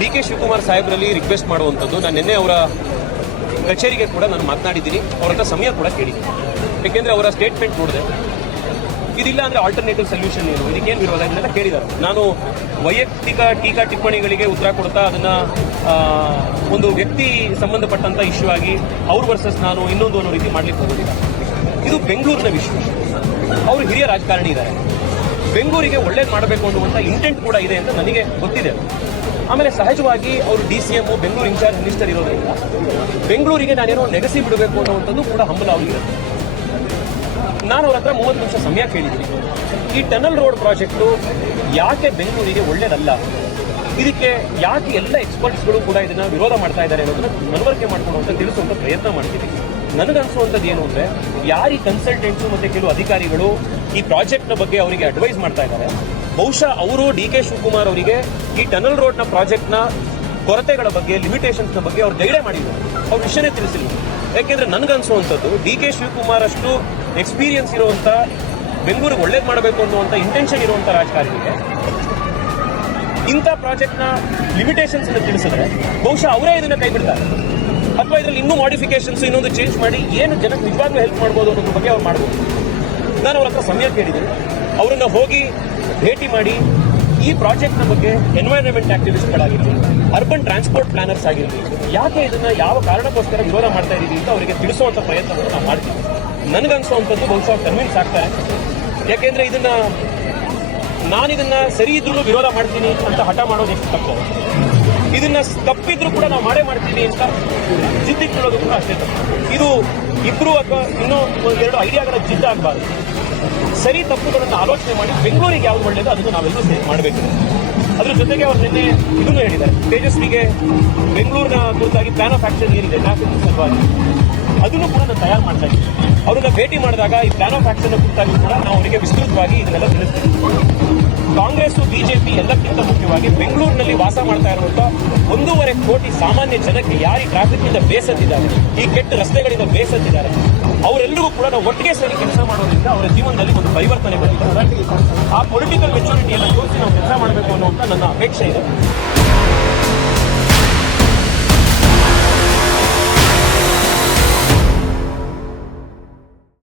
DK. Shivakumar ಸಾಹೇಬರಲ್ಲಿ request ಮಾಡುವಂಥದ್ದು, ನಾನು ನಿನ್ನೆ ಅವರ ಕಚೇರಿಗೆ ಕೂಡ ನಾನು ಮಾತನಾಡಿದ್ದೀನಿ, ಅವ್ರ ಹತ್ರ ಸಮಯ ಕೂಡ ಕೇಳಿದ್ದೀನಿ. ಏಕೆಂದರೆ ಅವರ ಸ್ಟೇಟ್ಮೆಂಟ್ ನೋಡಿದೆ, ಇದಿಲ್ಲ ಅಂದರೆ ಆಲ್ಟರ್ನೇಟಿವ್ ಸೊಲ್ಯೂಷನ್ ಏನು, ಇದಕ್ಕೇನು ವಿರೋಧ ಇದನ್ನೆಲ್ಲ ಕೇಳಿದ್ದಾರೆ. ನಾನು ವೈಯಕ್ತಿಕ ಟೀಕಾ ಟಿಪ್ಪಣಿಗಳಿಗೆ ಉತ್ತರ ಕೊಡ್ತಾ ಅದನ್ನು ಒಂದು ವ್ಯಕ್ತಿ ಸಂಬಂಧಪಟ್ಟಂಥ ಇಶ್ಯೂ ಆಗಿ ಅವ್ರ ವರ್ಸಸ್ ನಾನು ಇನ್ನೊಂದು ಅನ್ನೋ ರೀತಿ ಮಾಡ್ಲಿಕ್ಕೆ ಹೋಗೋದಿಲ್ಲ. ಇದು ಬೆಂಗಳೂರಿನ ವಿಷಯ. ಅವರು ಹಿರಿಯ ರಾಜಕಾರಣಿ ಇದ್ದಾರೆ, ಬೆಂಗಳೂರಿಗೆ ಒಳ್ಳೇದು ಮಾಡಬೇಕು ಅನ್ನುವಂಥ ಇಂಟೆಂಟ್ ಕೂಡ ಇದೆ ಅಂತ ನನಗೆ ಗೊತ್ತಿದೆ. ಆಮೇಲೆ ಸಹಜವಾಗಿ ಅವರು DCM ಬೆಂಗಳೂರು ಇನ್ಚಾರ್ಜ್ ಮಿನಿಸ್ಟರ್ ಇರೋದ್ರಿಂದ ಬೆಂಗಳೂರಿಗೆ ನಾನೇನೋ ನೆಗೆಸಿ ಬಿಡಬೇಕು ಅನ್ನುವಂಥದ್ದು ಕೂಡ ಹಂಬಲ ಅವರಿರುತ್ತೆ. ನಾನು ಅವ್ರ ಹತ್ರ 30 ನಿಮಿಷ ಸಮಯ ಕೇಳಿದ್ದೀನಿ. ಈ ಟನಲ್ ರೋಡ್ ಪ್ರಾಜೆಕ್ಟು ಯಾಕೆ ಬೆಂಗಳೂರಿಗೆ ಒಳ್ಳೇದಲ್ಲ, ಇದಕ್ಕೆ ಯಾಕೆ ಎಲ್ಲ ಎಕ್ಸ್ಪರ್ಟ್ಸ್ಗಳು ಕೂಡ ಇದನ್ನ ವಿರೋಧ ಮಾಡ್ತಾ ಇದ್ದಾರೆ ಅನ್ನೋದನ್ನ ಮನವರಿಕೆ ಮಾಡ್ಕೊಳ್ಳುವಂತ ತಿಳಿಸುವಂತ ಪ್ರಯತ್ನ ಮಾಡ್ತೀವಿ. ನನಗನ್ಸುವಂಥದ್ದು ಏನು ಅಂದರೆ, ಯಾರು ಈ ಕನ್ಸಲ್ಟೆಂಟ್ಸು ಮತ್ತು ಕೆಲವು ಅಧಿಕಾರಿಗಳು ಈ ಪ್ರಾಜೆಕ್ಟ್ನ ಬಗ್ಗೆ ಅವರಿಗೆ ಅಡ್ವೈಸ್ ಮಾಡ್ತಾ ಇದ್ದಾರೆ, ಬಹುಶಃ ಅವರು ಡಿ.ಕೆ. ಶಿವಕುಮಾರ್ ಅವರಿಗೆ ಈ ಟನಲ್ ರೋಡ್ನ ಪ್ರಾಜೆಕ್ಟ್ನ ಕೊರತೆಗಳ ಬಗ್ಗೆ, ಲಿಮಿಟೇಷನ್ಸ್ನ ಬಗ್ಗೆ ಅವ್ರು ಗೈಡೆ ಮಾಡಿದ್ರು, ಅವ್ರ ವಿಷಯನೇ ತಿಳಿಸಿಲ್ಲ. ಯಾಕೆಂದ್ರೆ ನನಗನ್ಸುವಂಥದ್ದು, ಡಿ.ಕೆ. ಶಿವಕುಮಾರ್ ಅಷ್ಟು ಎಕ್ಸ್ಪೀರಿಯನ್ಸ್ ಇರುವಂಥ, ಬೆಂಗಳೂರಿಗೆ ಒಳ್ಳೇದು ಮಾಡಬೇಕು ಅನ್ನುವಂಥ ಇಂಟೆನ್ಷನ್ ಇರುವಂಥ ರಾಜಕಾರಣಿಗೆ ಇಂಥ ಪ್ರಾಜೆಕ್ಟ್ನ ಲಿಮಿಟೇಷನ್ಸ್ ಅನ್ನು ತಿಳಿಸಿದ್ರೆ ಬಹುಶಃ ಅವರೇ ಇದನ್ನ ಕೈ ಬಿಡ್ತಾರೆ, ಅಥವಾ ಇದರಲ್ಲಿ ಇನ್ನೂ ಮಾಡಿಫಿಕೇಶನ್ಸ್ ಇನ್ನೊಂದು ಚೇಂಜ್ ಮಾಡಿ ಏನು ಜನಕ್ಕೆ ನಿಜವಾಗ್ಲೂ ಹೆಲ್ಪ್ ಮಾಡ್ಬೋದು ಅನ್ನೋದ್ರ ಬಗ್ಗೆ ಅವ್ರು ಮಾಡ್ಬೋದು. ನಾನು ಅವ್ರ ಹತ್ರ ಸಮಯ ಕೇಳಿದ್ದೀನಿ, ಅವರನ್ನು ಹೋಗಿ ಭೇಟಿ ಮಾಡಿ ಈ ಪ್ರಾಜೆಕ್ಟ್ನ ಬಗ್ಗೆ ಎನ್ವೈರನ್ಮೆಂಟ್ ಆಕ್ಟಿವಿಸ್ಟ್ಗಳಾಗಿರಲಿ, ಅರ್ಬನ್ ಟ್ರಾನ್ಸ್ಪೋರ್ಟ್ ಪ್ಲಾನರ್ಸ್ ಆಗಿರಲಿ, ಯಾಕೆ ಇದನ್ನ ಯಾವ ಕಾರಣಕ್ಕೋಸ್ಕರ ವಿರೋಧ ಮಾಡ್ತಾ ಇದ್ದೀವಿ ಅಂತ ಅವರಿಗೆ ತಿಳಿಸುವಂಥ ಪ್ರಯತ್ನವನ್ನು ನಾವು ಮಾಡ್ತೀವಿ. ನನಗನ್ಸುವಂಥದ್ದು ಬಹುಶಃ ಕನ್ವಿನ್ಸ್ ಆಗ್ತಾರೆ. ಯಾಕೆಂದ್ರೆ ನಾನಿದನ್ನ ಸರಿ ಇದ್ರೂ ವಿರೋಧ ಮಾಡ್ತೀನಿ ಅಂತ ಹಠ ಮಾಡೋದು ಎಷ್ಟು ತಪ್ಪು, ಇದನ್ನ ತಪ್ಪಿದ್ರು ಕೂಡ ನಾವು ಮಾಡೇ ಮಾಡ್ತೀವಿ ಅಂತ ಜಿದ್ದಿಕೊಳ್ಳೋದು ಕೂಡ ಅಷ್ಟೇ ತಪ್ಪು. ಇದು ಇಬ್ರು ಅಥವಾ ಇನ್ನೂ 2 ಐಡಿಯಾಗಳ ಜಿದ್ದಾಗಬಾರ್ದು. ಸರಿ ತಪ್ಪುಗಳನ್ನು ಆಲೋಚನೆ ಮಾಡಿ ಬೆಂಗಳೂರಿಗೆ ಯಾವ್ದು ಒಳ್ಳೇದು ಅದನ್ನು ನಾವೆಲ್ಲರೂ ಸೇರಿ ಮಾಡಬೇಕು. ಅದ್ರ ಜೊತೆಗೆ ಅವ್ರು ನಿನ್ನೆ ಇದನ್ನು ಹೇಳಿದ್ದಾರೆ, ತೇಜಸ್ವಿಗೆ ಬೆಂಗಳೂರಿನ ಕುರಿತಾಗಿ ಪ್ಲಾನ್ ಆಫ್ ಆಕ್ಷನ್ ಏನಿದೆ ಟ್ರಾಫಿಕ್ ಸಲುವಾಗಿ ಅದನ್ನು ಕೂಡ ನಾನು ತಯಾರು ಮಾಡ್ತಾ ಇದ್ದೀನಿ. ಅವ್ರನ್ನ ಭೇಟಿ ಮಾಡಿದಾಗ ಈ ಪ್ಲಾನ್ ಆಫ್ ಆಕ್ಷನ್ ಕುರಿತಾಗಿ ಕೂಡ ನಾವು ಅವರಿಗೆ ವಿಸ್ತೃತವಾಗಿ ಇದನ್ನೆಲ್ಲ ತಿಳಿಸ್ತೀವಿ. ಕಾಂಗ್ರೆಸ್ ಬಿಜೆಪಿ ಎಲ್ಲಕ್ಕಿಂತ ಮುಖ್ಯವಾಗಿ ಬೆಂಗಳೂರಿನಲ್ಲಿ ವಾಸ ಮಾಡ್ತಾ ಇರುವಂತಹ 1.5 ಕೋಟಿ ಸಾಮಾನ್ಯ ಜನಕ್ಕೆ ಯಾರು ಟ್ರಾಫಿಕ್ ಇಂದ ಬೇಸತ್ತಿದ್ದಾರೆ, ಈ ಕೆಟ್ಟ ರಸ್ತೆಗಳಿಂದ ಬೇಸತ್ತಿದ್ದಾರೆ, ಅವರೆಲ್ಲರಿಗೂ ಕೂಡ ನಾವು ಒಟ್ಟಿಗೆ ಸೇರಿ ಕೆಲಸ ಮಾಡೋದ್ರಿಂದ ಅವರ ಜೀವನದಲ್ಲಿ ಒಂದು ಪರಿವರ್ತನೆ ಬಂದಿದೆ. ಆ ಪೊಲಿಟಿಕಲ್ ಮೆಚುರಿಟಿಯನ್ನು ತೋರಿಸಿ ನಾವು ಕೆಲಸ ಮಾಡಬೇಕು ಅನ್ನುವಂಥ ನನ್ನ ಅಪೇಕ್ಷೆ ಇದೆ.